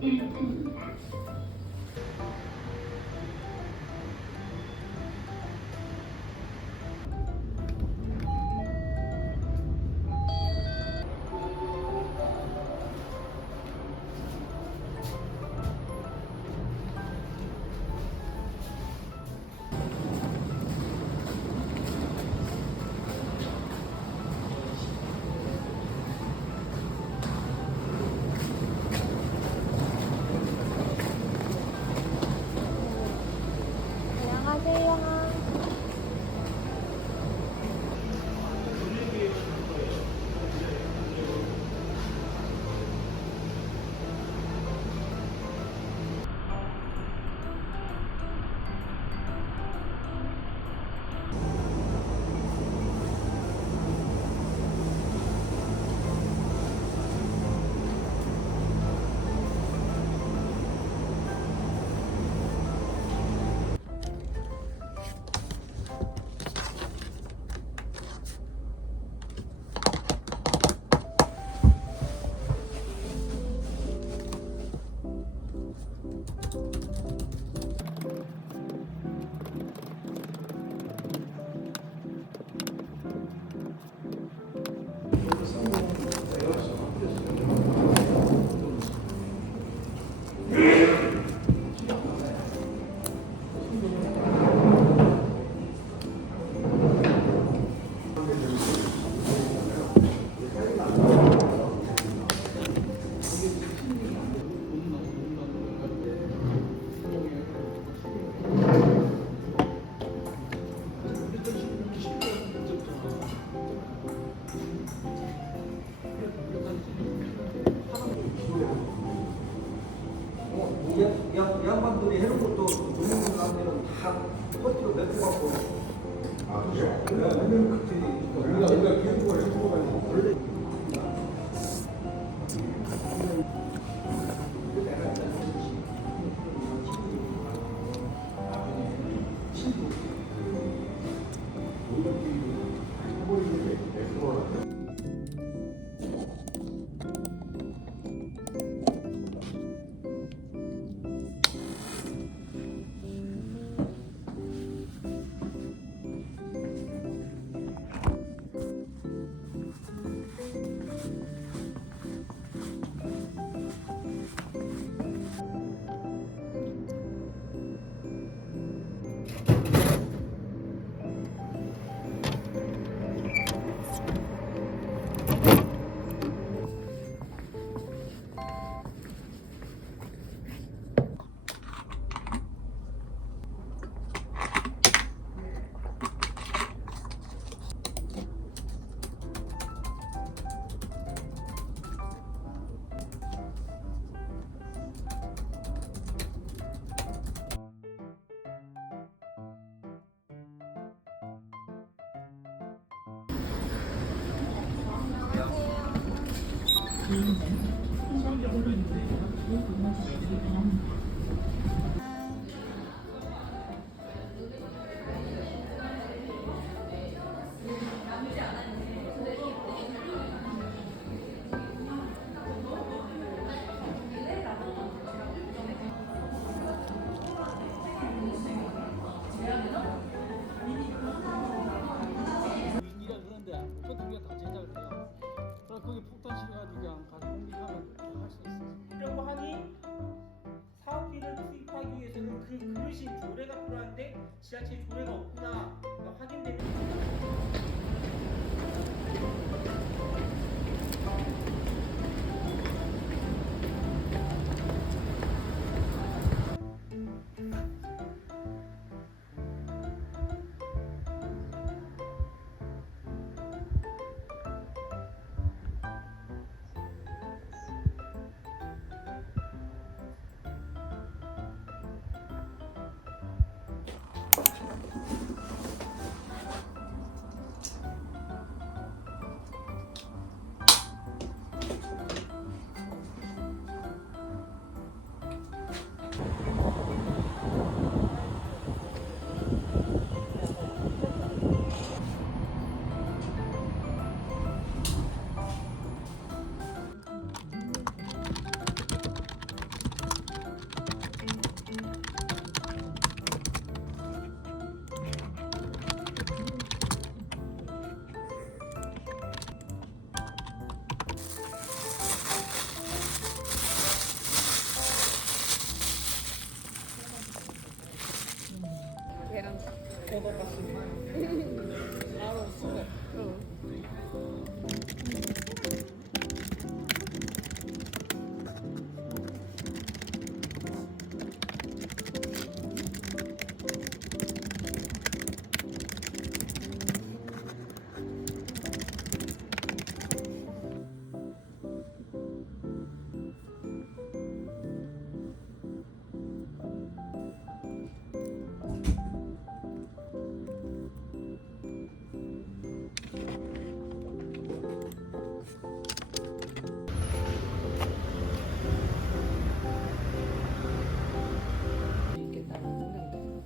1분입니다. 안녕하세요. 이 양반들이 해놓은 것도 노무현 사람들은 다 퍼티로 메꿔갖고. 아, 그죠? 우리가 계획을 해주고 원래. 하려고 하니 사업비를 투입하기 위해서는 그 그릇이 조례가 필요한데 지자체에 조례가 없구나 확인되면 먹어봤습니다. 바로 순간.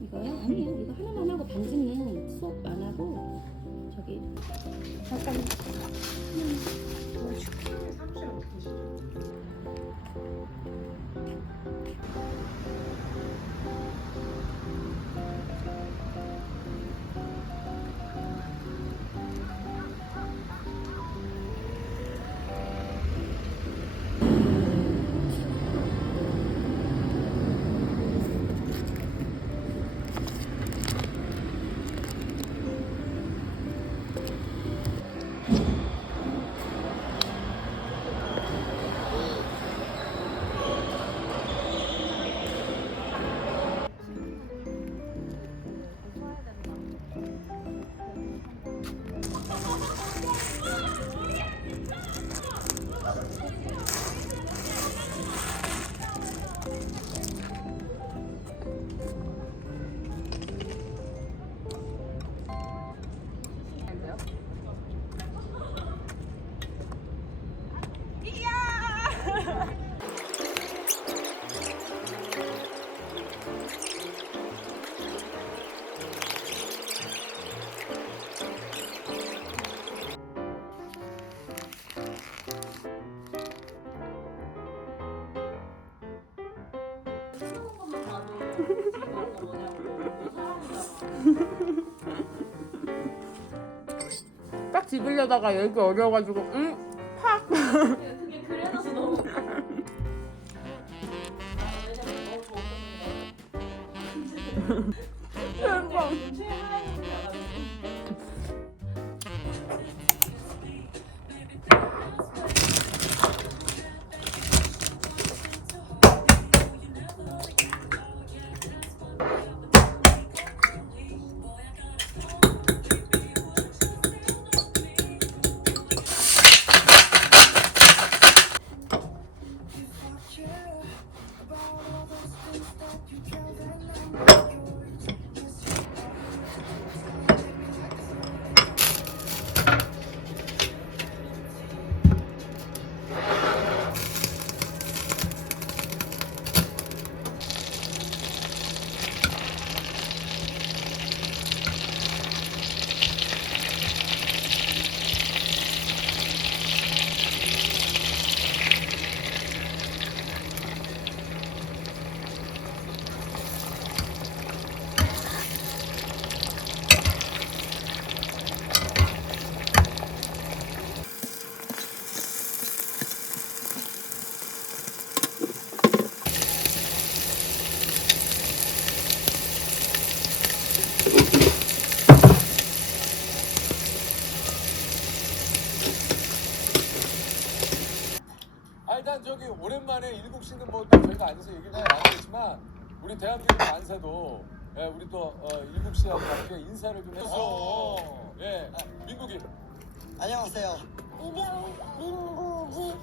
이거요? 아니요. 이거 하나만 하고 반지는 수업 안 하고 저기 잠깐 오늘 축구의 사무실 어떻게 되시죠? 딱 집으려다가 여기 어려워가지고 팍. 그게 그래서 너무 대박. 일단 저기 오랜만에 일국 씨는 뭐 저희가 앉아서 얘기를 나누겠지만 우리 대한민국 만세도 우리 또 일국 씨하고 함께 인사를 좀 해서 민국이 안녕하세요. 민국이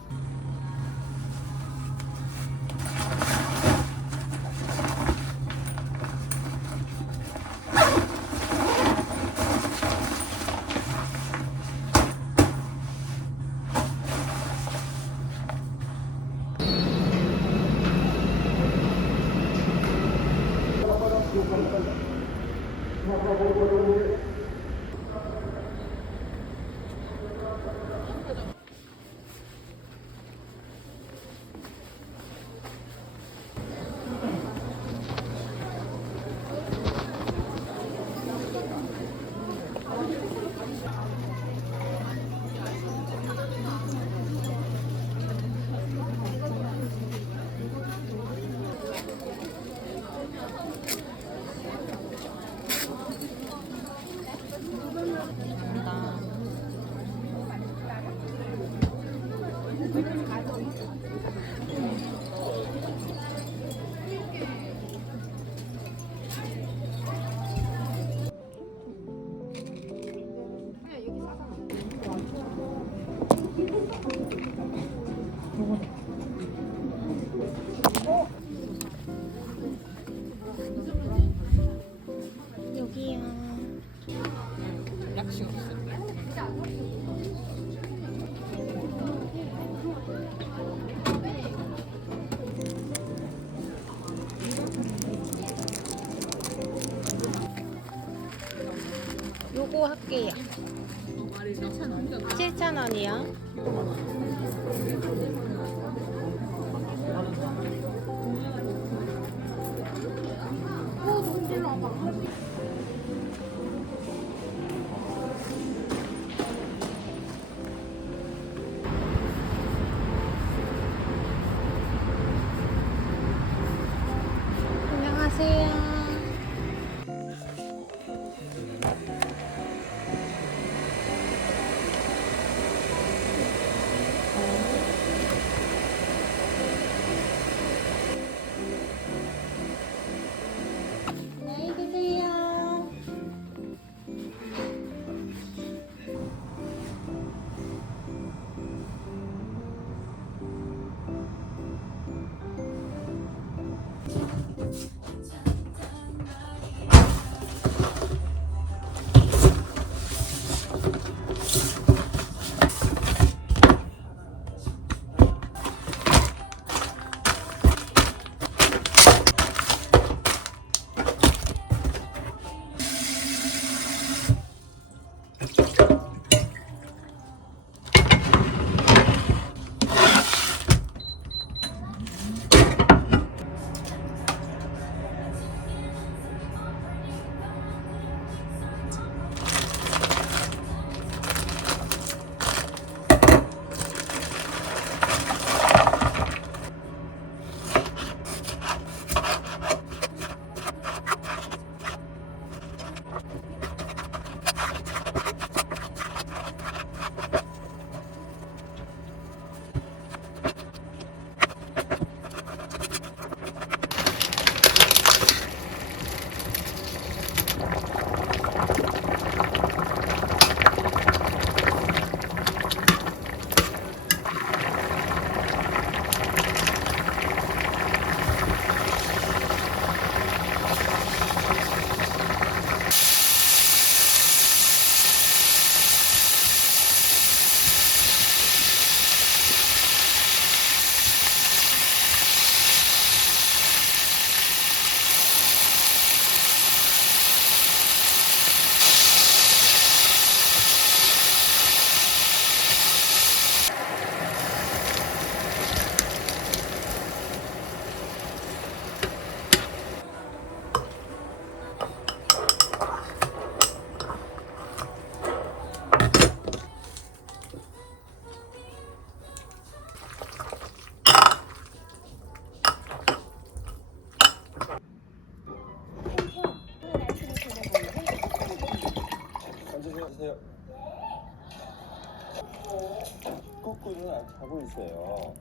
할게요. 7,000원이요. 안녕하세요. 안녕히 계세요. 앉으세요. 꾹꾹이는 안 자고 있어요.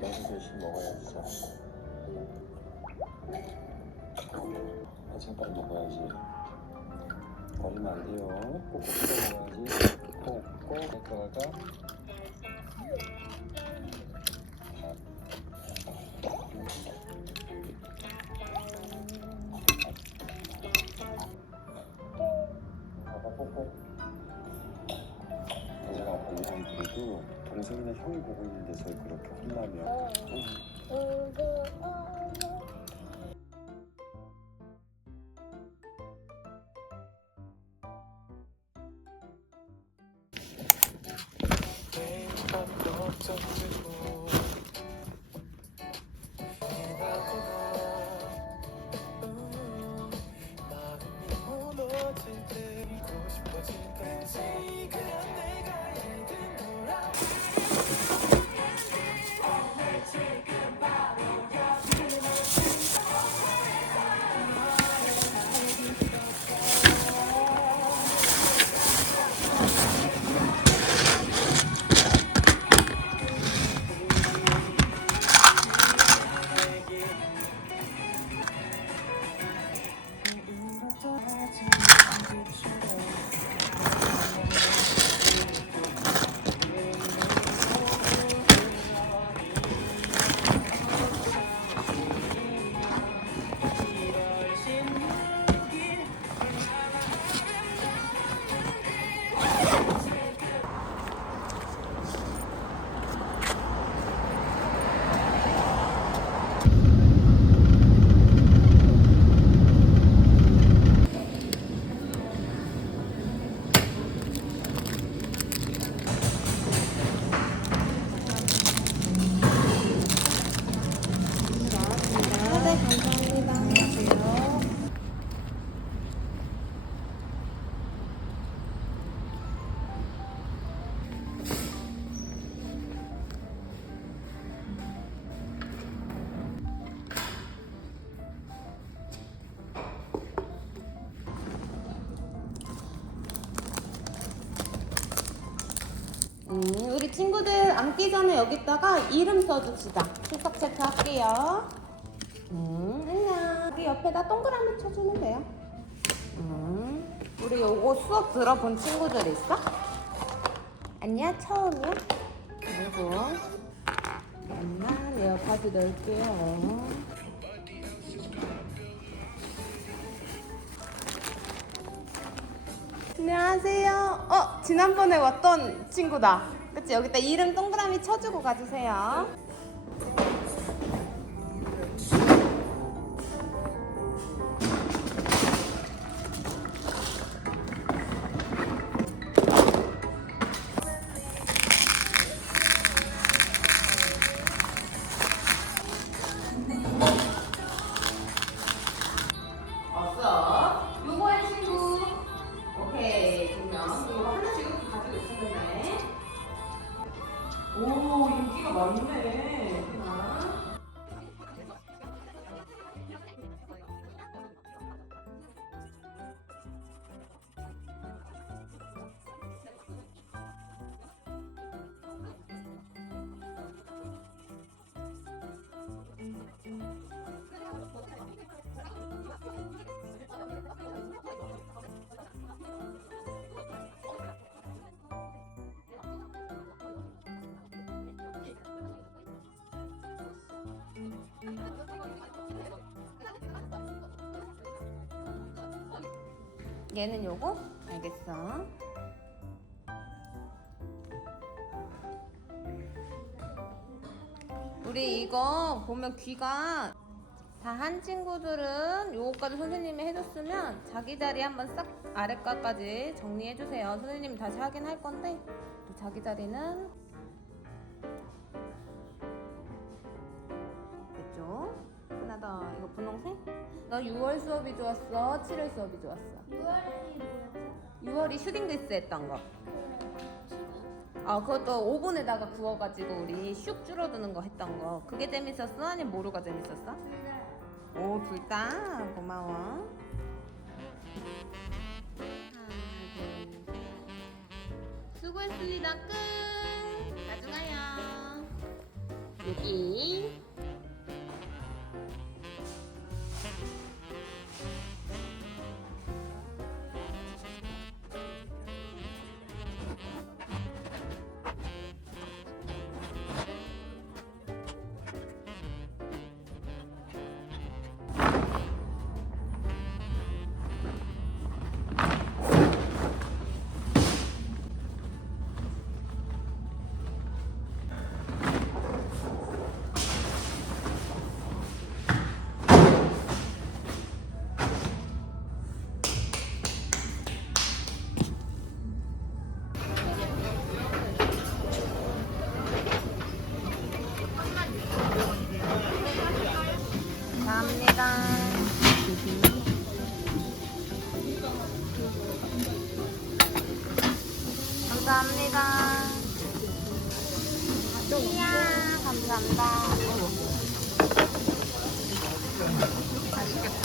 맛있게 열심히 먹어야지. 잠깐 먹어야지. 버리면 안 돼요. 꼭꼭 씹어 먹어야지. 꼭꼭 들어갈까? 봐봐, 꼭꼭. 내가 아빠 이랑 그래도 동생이나 형이 보고 있는 데서 그렇게 혼나면 우리 친구들 앉기 전에 여기다가 이름 써줍시다. 출석 체크 할게요. 안녕. 여기 옆에다 동그라미 쳐주면 돼요. 우리 요거 수업 들어본 친구들 있어? 아니야, 처음이야? 아이고. 잠깐만, 에어팟 넣을게요. 안녕하세요. 지난번에 왔던 친구다. 그치? 여기다 이름 동그라미 쳐주고 가주세요. 왔어? 요거 할 친구. 오케이, 그러면 이거 하나씩 이렇게 가지고 있었네. 오, 인기가 많네. 하나. 얘는 요거? 알겠어. 우리 이거 보면 귀가 다 한 친구들은 요거까지 선생님이 해줬으면 자기 자리 한번 싹 아래까지 정리해주세요. 선생님이 다시 하긴 할 건데 자기 자리는 됐죠? 하나 더. 이거 분홍색? 너 6월 수업이 좋았어? 7월 수업이 좋았어? 6월이 뭐였죠? 6월이 슈딩데스 했던 거. 그것도 오븐에다가 구워가지고 우리 슉 줄어드는 거 했던 거. 그게 재밌었어? 아니면 모루가 재밌었어? 오, 둘 다? 고마워. 하나, 둘, 셋. 수고했습니다. 끝! 가져가요. 여기. 감사합니다. 감사합니다. 이야, 감사합니다. 맛있겠다.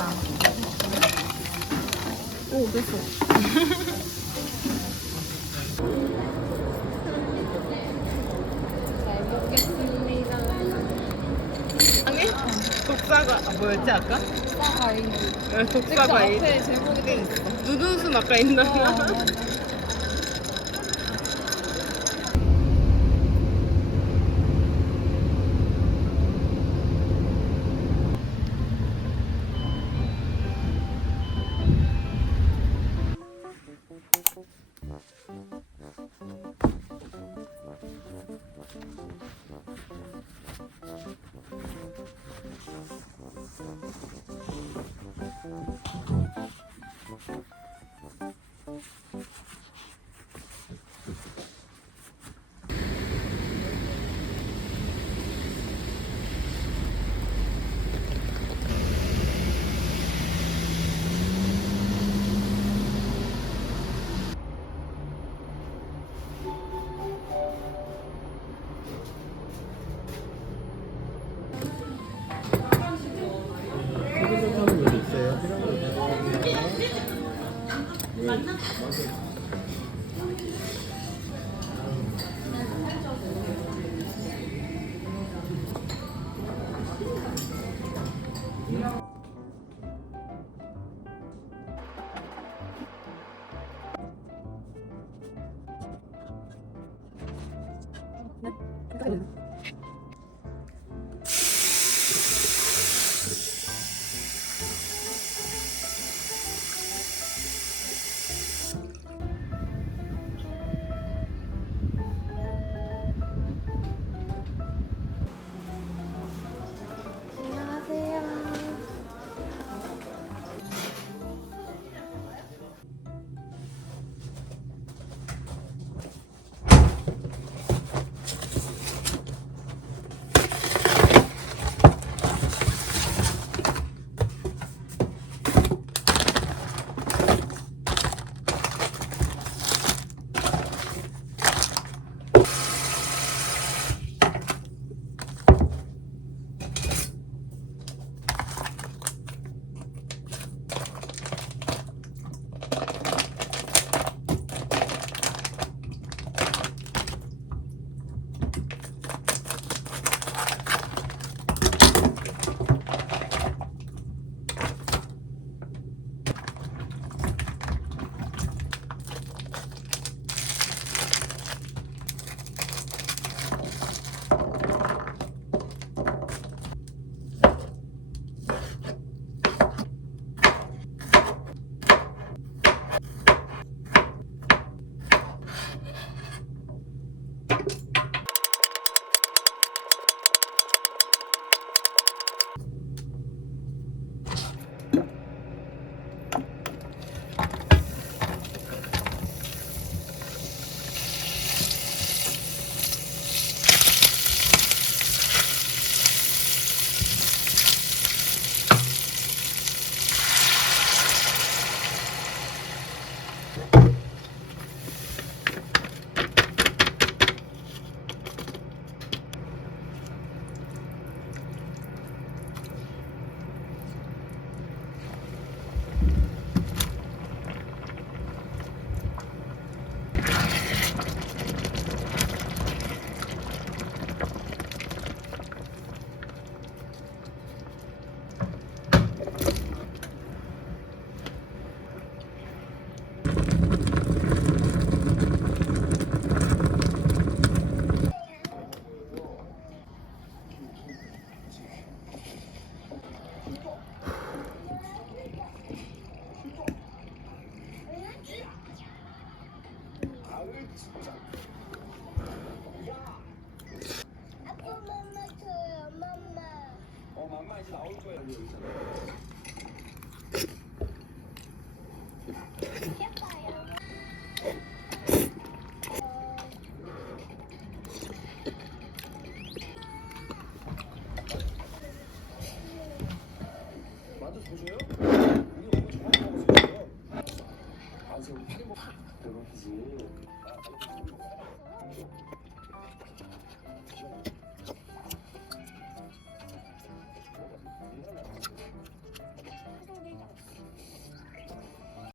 오, 됐어. 잘 먹겠습니다. 아니? 독사가 뭐였지 아까? 과일. 독사 과일. 앞에 제목이 돼 있어. 누드순 아까 있나? 아빠 맘마 줘요 맘마. 맘마 이제 나올 거야. 만져보세요. 우리 오늘 정말 먹었어요. 아, 지금 팔이 뭐, 대박이지.